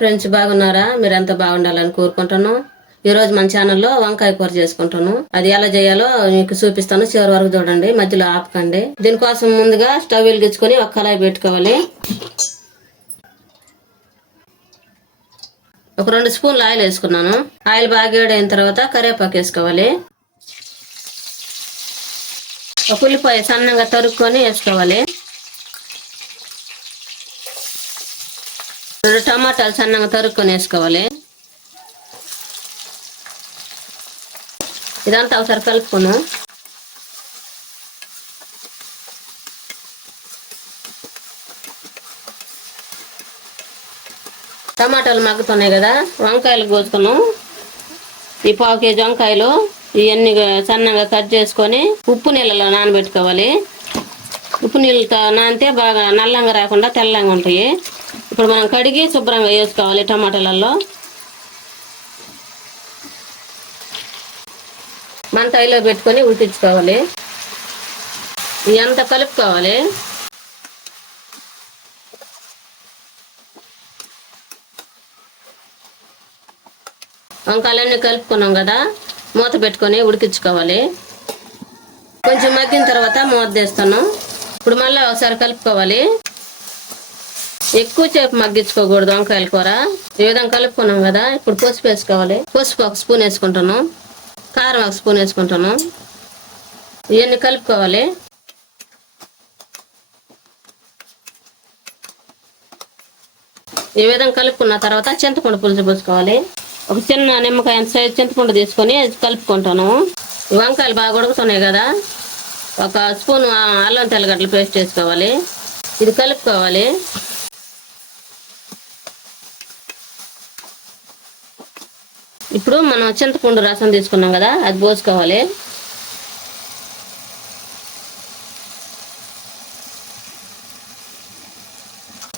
Friends, బాగున్నారా? మీరంతా బాగుండాలని కోరుకుంటున్నాను. ఈ రోజు మన ఛానల్లో వంకాయ కూర చేసుకుంటాను. అది ఎలా చేయాలో మీకు చూపిస్తాను. చివరి వరకు చూడండి, మధ్యలో ఆపకండి. దీనికోసం ముందుగా స్టవ్ వెలిగించుకొని ఒక కళాయి పెట్టుకోవాలి. ఒక 2 స్పూన్లు ఆయిల్ వేసుకున్నాను. ఆయిల్ బాగా వేడైన తర్వాత కరివేపాకు వేసుకోవాలి. ఒక ఉల్లిపాయ సన్నగా తరుక్కొని వేసుకోవాలి. 2 టమాటాలు సన్నగా తరుక్కొని వేసుకోవాలి. ఇదంతా ఒకసారి కలుపుకున్నాం. టమాటాలు మగ్గుతున్నాయి కదా, వంకాయలు కోసుకున్నాం. ఈ 1/2 కేజీ వంకాయలు ఇవన్నీ సన్నగా కట్ చేసుకొని ఉప్పు నీళ్ళలో నానబెట్టుకోవాలి. ఉప్పు నీళ్ళతో నానితే బాగా నల్లంగా రాకుండా తెల్లంగా ఉంటాయి. ఇప్పుడు మనం కడిగి శుభ్రంగా వేసుకోవాలి. టమాటాలలో మంటాయిలో పెట్టుకొని ఉడికించుకోవాలి. ఇదంతా కలుపుకోవాలి. వంకాయలన్నీ కలుపుకున్నాం కదా, మూత పెట్టుకొని ఉడికించుకోవాలి. కొంచెం మగ్గిన తర్వాత మూత తీస్తాను. ఇప్పుడు మళ్ళీ ఒకసారి కలుపుకోవాలి. ఎక్కువసేపు మగ్గించుకోకూడదు వంకాయల కూర. ఈ విధంగా కలుపుకున్నాం కదా, ఇప్పుడు పసుపు వేసుకోవాలి. పసుపు 1 స్పూన్ వేసుకుంటాను. కారం 1 స్పూన్ వేసుకుంటాను. ఇవన్నీ కలుపుకోవాలి. ఈ విధంగా కలుపుకున్న తర్వాత చింతపండు పులుసు పోసుకోవాలి. ఒక చిన్న నిమ్మకాయ సైజు చింతపండు తీసుకొని కలుపుకుంటాను. వంకాయలు బాగా ఉడుకుతున్నాయి కదా, 1 స్పూన్ అల్లం తెల్లగడ్డలు పేస్ట్ వేసుకోవాలి. ఇది కలుపుకోవాలి. ఇప్పుడు మనం చింతపండు రసం తీసుకున్నాం కదా, అది పోసుకోవాలి.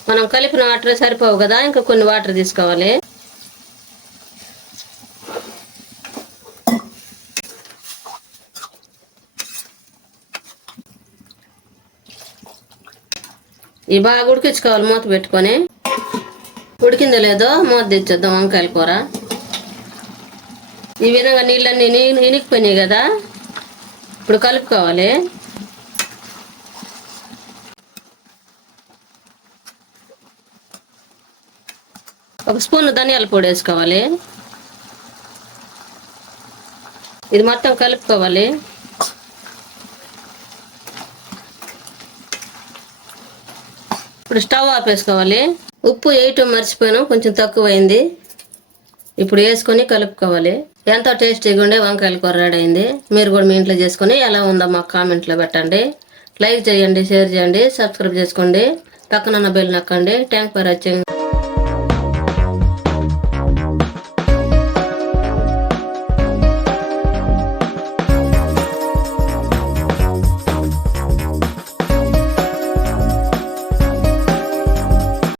మనం కలిపిన వాటర్ సరిపోవు కదా, ఇంకా కొన్ని వాటర్ తీసుకోవాలి. ఇవి బాగా ఉడికించుకోవాలి మూత పెట్టుకొని. ఉడికిందో లేదో మూత తెచ్చేద్దాం వంకాయల కూర. ఈ విధంగా నీళ్ళన్నీ ఇనికిపోయినాయి కదా, ఇప్పుడు కలుపుకోవాలి. ఒక స్పూన్ ధనియాల పొడి వేసుకోవాలి. ఇది మొత్తం కలుపుకోవాలి. ఇప్పుడు స్టవ్ ఆపేసుకోవాలి. ఉప్పు వేయటం మర్చిపోయాను, కొంచెం తక్కువైంది. ఇప్పుడు వేసుకొని కలుపుకోవాలి. ఎంతో టేస్టీగా ఉండే వంకాయల కూర రెడీ అయింది. మీరు కూడా మీ ఇంట్లో చేసుకొని ఎలా ఉందో మాకు కామెంట్లో పెట్టండి. లైక్ చేయండి, షేర్ చేయండి, సబ్స్క్రైబ్ చేసుకోండి, పక్కన ఉన్న బెల్ నొక్కండి. Thank for watching.